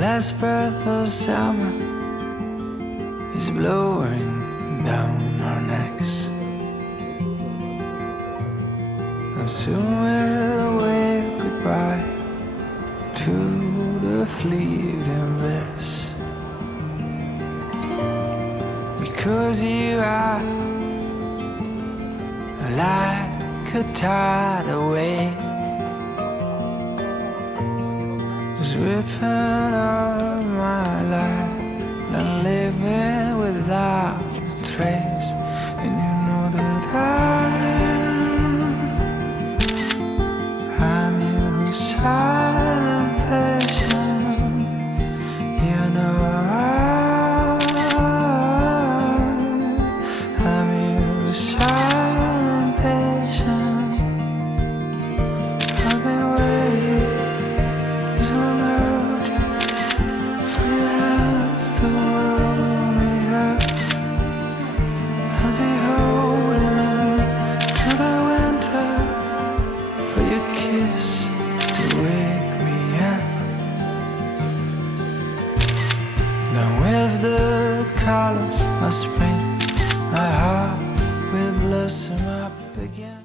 last breath of summer is blowing down our necks, and soon we'll wave goodbye to the fleeting bliss, because you are like a tidal wave, just ripping up my life and living without a trace. And you know that I'm your silent patient. You know I'm your silent patient. I've been waiting this long out for your hands to hold me up. I'll be holding on through the winter for your kiss to wake me up. Now with the colors of spring, my heart will blossom up again.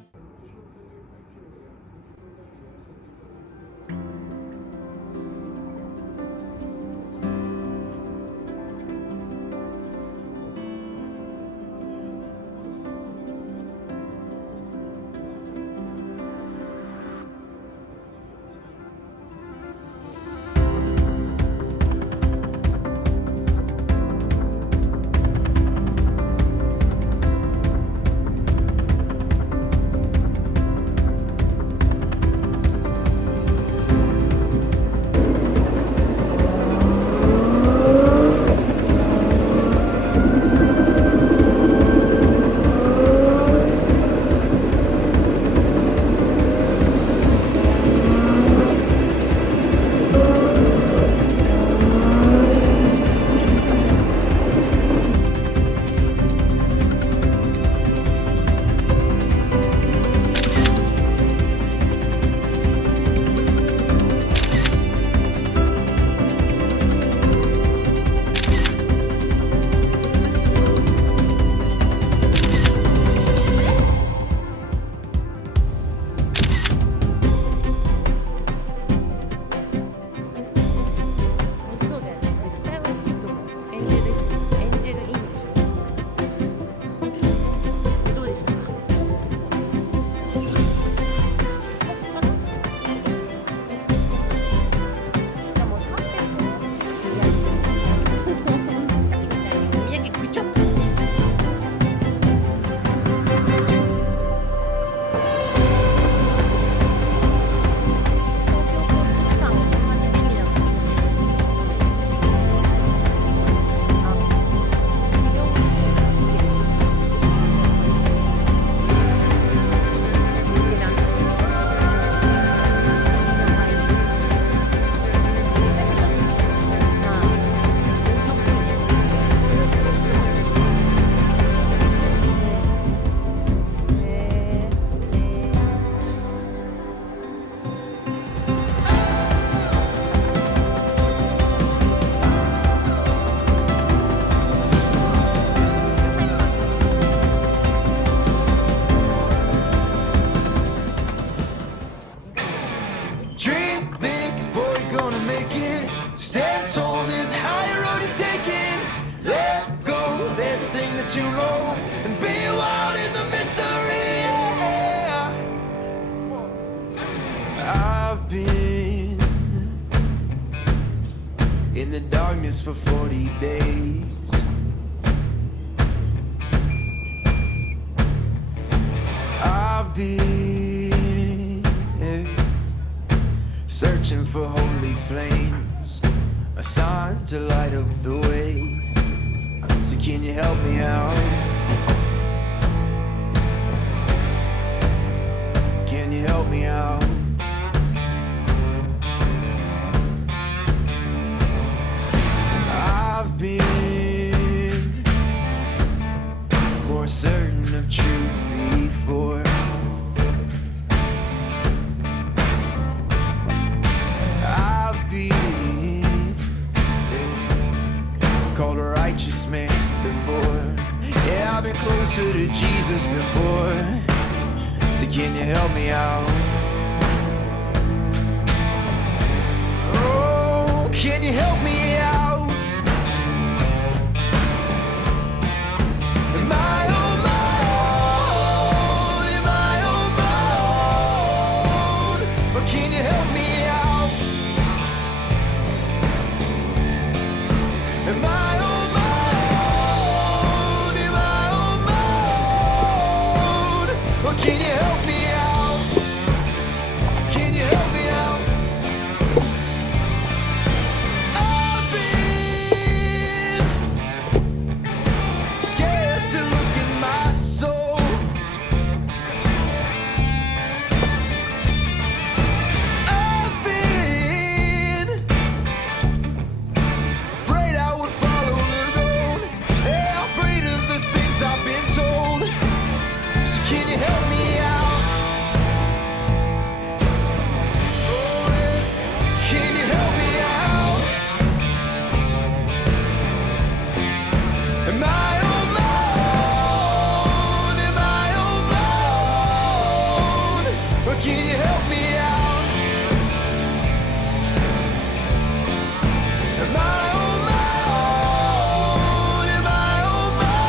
You know, and be wild in the mystery. Yeah. I've been in the darkness for 40 days. I've been searching for holy flames, a sign to light up the way. So can you help me out? Can you help me out? I've been more certain of truth before. I've been help me out? Oh, can you help me out? Am I on my own? Am I on my own? Or can you help me out? Am I on my own? Am I on my own? Or can you help me out? Can you help me out? I've been scared to look in my soul. I've been afraid I would follow the road. Yeah, afraid of the things I've been told. So can you help me out? Oh, yeah. Can you help me out? Am I on my own? Am I on my own? Or can you help me out? Am I on my own? Am I on my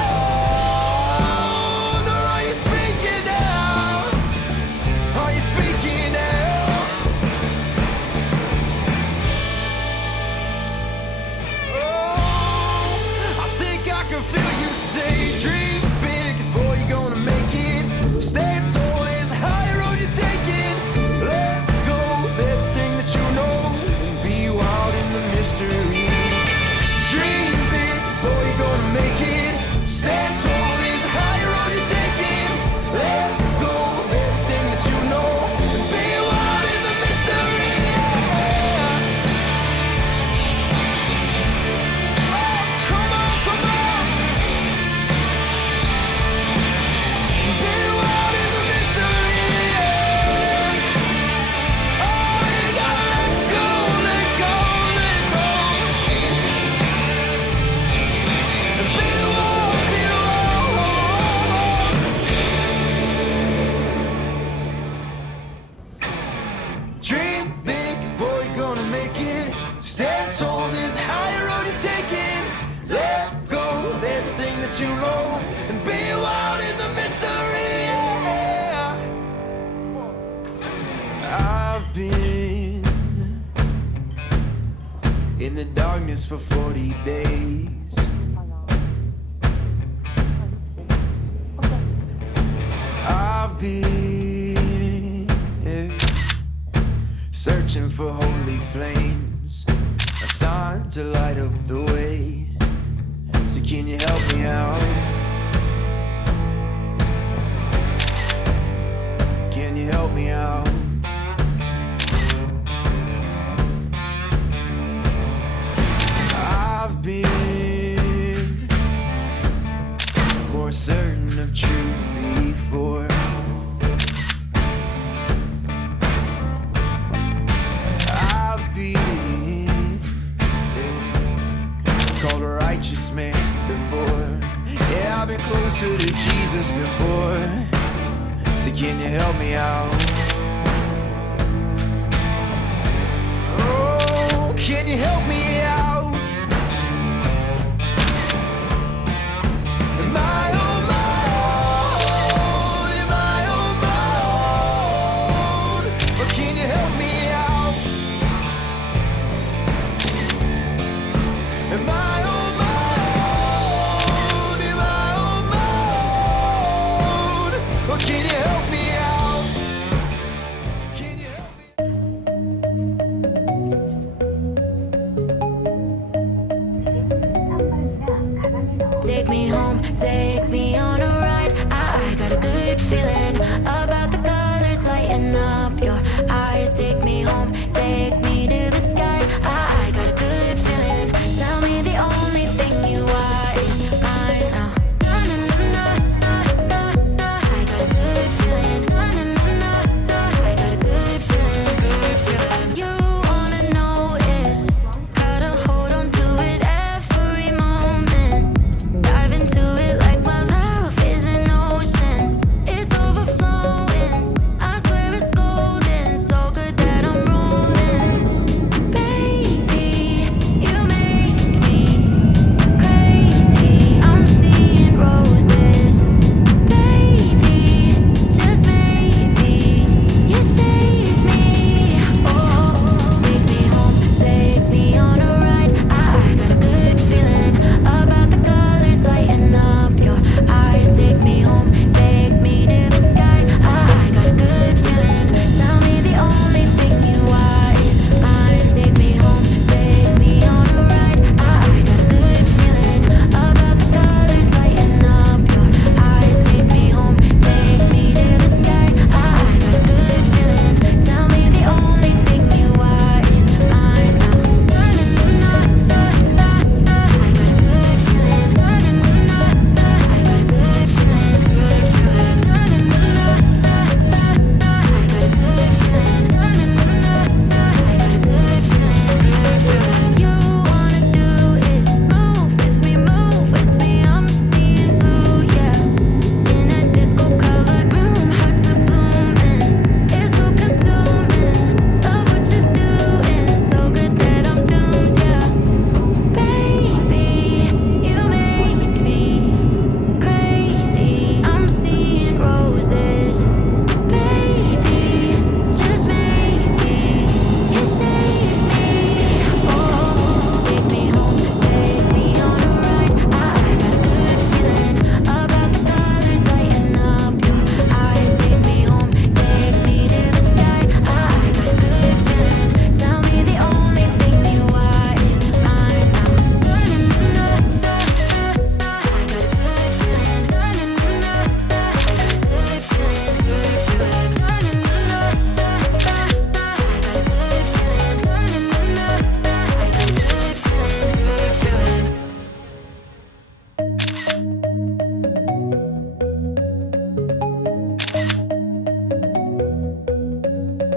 own? Or are you speaking now? Are you speaking now? Oh, I think I can feel you say, dream big, 'cause boy, you're gonna make it. Stand tall, there's a higher road you're taking. Let go of everything that you know and be wild in the mystery. Dream big, 'cause boy, you're gonna make it. Stand tall, there's a higher road you're taking. Let go of everything that you know and be wild in the mystery. Oh, come on, come on. Be wild in the mystery. Oh, you gotta let go, let go, let go. And be wild, be wild. Dream big, 'cause boy, you're gonna make it. Stand tall, there's a higher road you're taking. Let go of everything that you know and be wild in the mystery. Yeah. I've been in the darkness for 40 days. I've been searching for holy flames, a sign to light up the way. So can you help me out? Can you help me out? I've been more certain of truth before. I've been called a righteous man before. Yeah, I've been closer to Jesus before. So can you help me out? Oh, can you help me out? Am I on my own? Am I on my own? Or can you help me out? Am I on my own? Am I on my own? Or can you help me out? Can you help me?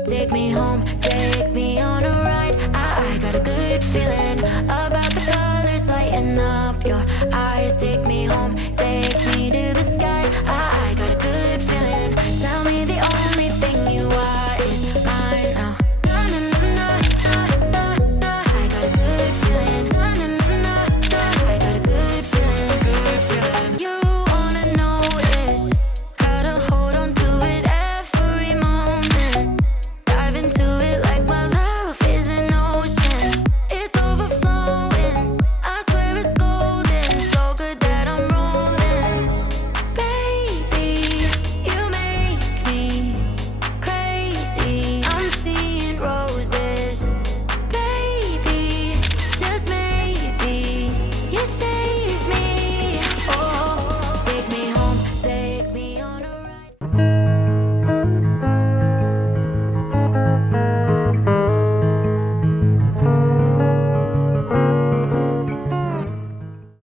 Take me home, take me on a ride. I got a good feeling.